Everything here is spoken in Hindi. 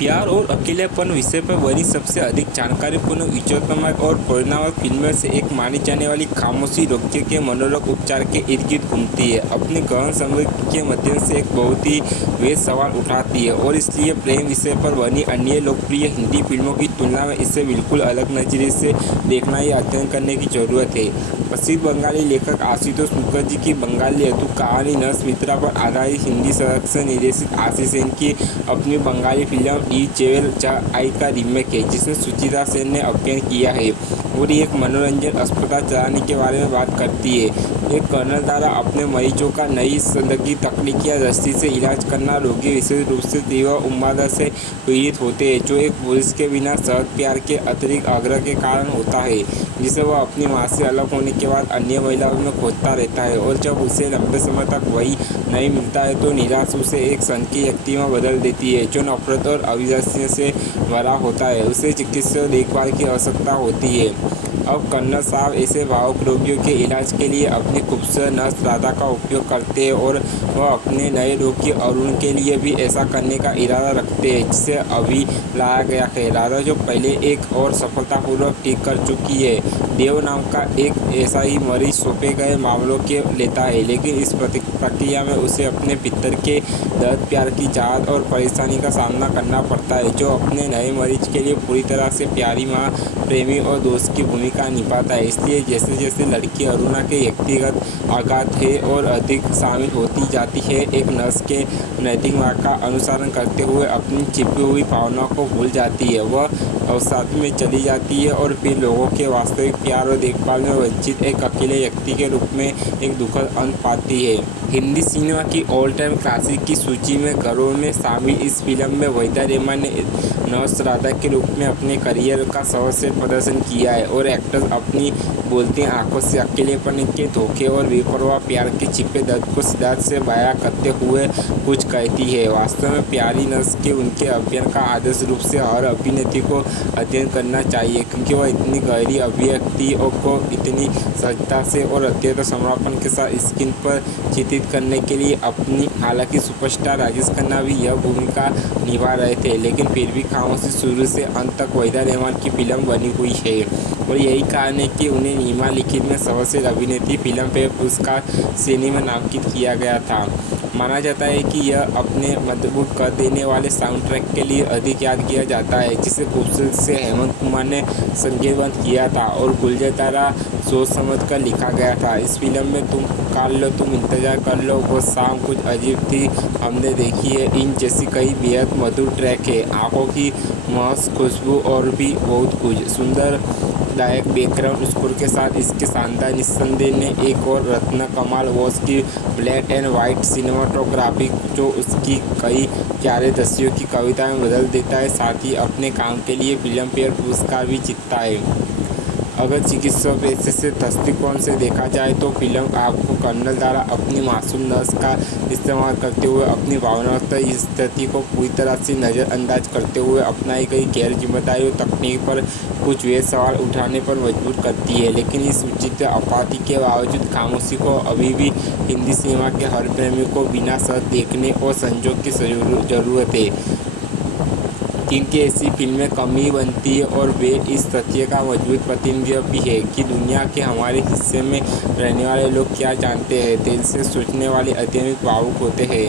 प्यार और अकेलेपन विषय पर बनी सबसे अधिक जानकारीपूर्ण, विचारात्मक और प्रेरणात्मक फिल्मों से एक मानी जाने वाली खामोशी रोगियों के मनोरोग उपचार के इर्द गिर्द घूमती है। अपनी गहन समझ के माध्यम से एक बहुत ही वैध सवाल उठाती है और इसलिए प्रेम विषय पर बनी अन्य लोकप्रिय हिंदी फिल्मों की तुलना में इसे बिल्कुल अलग नजरिए से देखना या अध्ययन करने की जरूरत है। प्रसिद्ध बंगाली लेखक आशुतोष मुखर्जी की बंगाली अधूरी कहानी नर्स मित्रा पर आधारित हिंदी से निर्देशित आशीष सेन की अपनी बंगाली फिल्म ई चेवेल चा आई का रीमेक है, जिसमें सुचित्रा सेन ने अभिनय किया है और एक मनोरंजन अस्पताल चलाने के बारे में बात करती है। एक कर्नल द्वारा अपने मरीजों का नई जिंदगी तकनीक या दृष्टि से इलाज करना रोगी विशेष रूप से तीव्र उन्माद से पीड़ित होते हैं, जो एक पुरुष के बिना सहज प्यार के अतिरिक्त आग्रह के कारण होता है, जिसे वह अपनी मां से अलग होने के बाद अन्य महिलाओं में खोजता रहता है। और जब उसे लंबे समय तक वही नहीं मिलता है तो निराश उसे एक सन की व्यक्ति में बदल देती है, जो नफरत और अविश्वास से भरा होता है। उसे चिकित्सा देखभाल की आवश्यकता होती है। अब कर्नल साहब ऐसे भावुक रोगियों के इलाज के लिए अपनी खूबसूरत नर्स राधा का उपयोग करते हैं और वह अपने नए रोगी अरुण के लिए भी ऐसा करने का इरादा रखते हैं, जिसे अभी लाया गया है। राधा जो पहले एक और सफलतापूर्वक ठीक कर चुकी है, देव नाम का एक ऐसा ही मरीज सौंपे गए मामलों के लेता है, लेकिन इस प्रक्रिया में उसे अपने भीतर के दर्द, प्यार की चाहत और परेशानी का सामना करना पड़ता है, जो अपने नए मरीज के लिए पूरी तरह से प्यारी माँ, प्रेमी और दोस्त की भूमिका निभाता है। इसलिए जैसे जैसे लड़की अरुणा के व्यक्तिगत आघात है और अधिक शामिल होती जाती है, एक नर्स के नैतिक मार्ग का अनुसरण करते हुए अपनी छिपी हुई भावनाओं को भूल जाती है। वह अवसाद में चली जाती है और फिर लोगों के वास्तविक प्यार और देखभाल में वंचित एक अकेले व्यक्ति के रूप में एक दुखद अंत पाती है। हिंदी सिनेमा की ऑल टाइम क्लासिक की सूची में घरों में शामिल इस फिल्म में वहीदा रहमान ने नर्स राधा के रूप में अपने करियर का सर्वश्रेष्ठ प्रदर्शन किया है और एक्ट्रेस अपनी बोलती आंखों से अकेलेपन के धोखे और बेपरवाह प्यार के छिपे दर्द को सिद्धार्थ से बयां करते हुए कुछ कहती है। वास्तव में प्यारी नर्स के उनके अभिनय का आदर्श रूप से हर अभिनेत्री को अध्ययन करना चाहिए, क्योंकि वह इतनी गहरी अभिव्यक्ति को इतनी सहजता से और अत्यंत समर्पण के साथ स्क्रीन पर चित्रित करने के लिए अपनी, हालांकि सुपरस्टार राजेश खन्ना भी यह भूमिका निभा रहे थे, लेकिन फिर भी खामोशी शुरू से अंत तक वहीदा रहमान की फिल्म बनी हुई है। और यही कारण है कि उन्हें निम्नलिखित में सर्वश्रेष्ठ अभिनेत्री फिल्म फेयर पुरस्कार श्रेणी में नामांकित किया गया था। माना जाता है कि यह अपने मजबूत कर देने वाले साउंड ट्रैक के लिए अधिक याद किया जाता है, जिसे खूबसूरत से हेमंत कुमार ने संगीतबद्ध किया था और गुलजार द्वारा सोच समझ कर लिखा गया था। इस फिल्म में तुम पुकार लो, तुम इंतजार कर लो, वो शाम कुछ अजीब थी हमने देखी है, इन जैसी कई बेहद मधुर ट्रैक है, आंखों की मस्त खुशबू और भी बहुत कुछ। सुंदर दायक बैकग्राउंड स्कोर के साथ इसके शानदार निस्संदेह ने एक और रत्न कमाल वॉस की ब्लैक एंड वाइट सिनेमाटोग्राफी, जो उसकी कई प्यारे दस्युओं की कविता में बदल देता है, साथ ही अपने काम के लिए फिल्म फेयर पुरस्कार भी जीतता है। अगर चिकित्सा पेशे से दृष्टिकोण से देखा जाए तो फिल्म आपको कर्नल द्वारा अपनी मासूम नर्स का इस्तेमाल करते हुए अपनी भावनात्मक स्थिति को पूरी तरह से नज़रअंदाज करते हुए अपनाई गई गैर जिम्मेदारी और तकनीक पर कुछ वे सवाल उठाने पर मजबूर करती है। लेकिन इस उचित आपत्ति के बावजूद खामोशी को अभी भी हिंदी सिनेमा के हर प्रेमी को बिना शर्त देखने और संजोग की ज़रूरत है। इनकी ऐसी फिल्में कमी बनती है और वे इस तथ्य का मजबूत प्रतिनिधित्व भी है कि दुनिया के हमारे हिस्से में रहने वाले लोग क्या जानते हैं, दिल से सोचने वाले अत्यधिक भावुक होते हैं।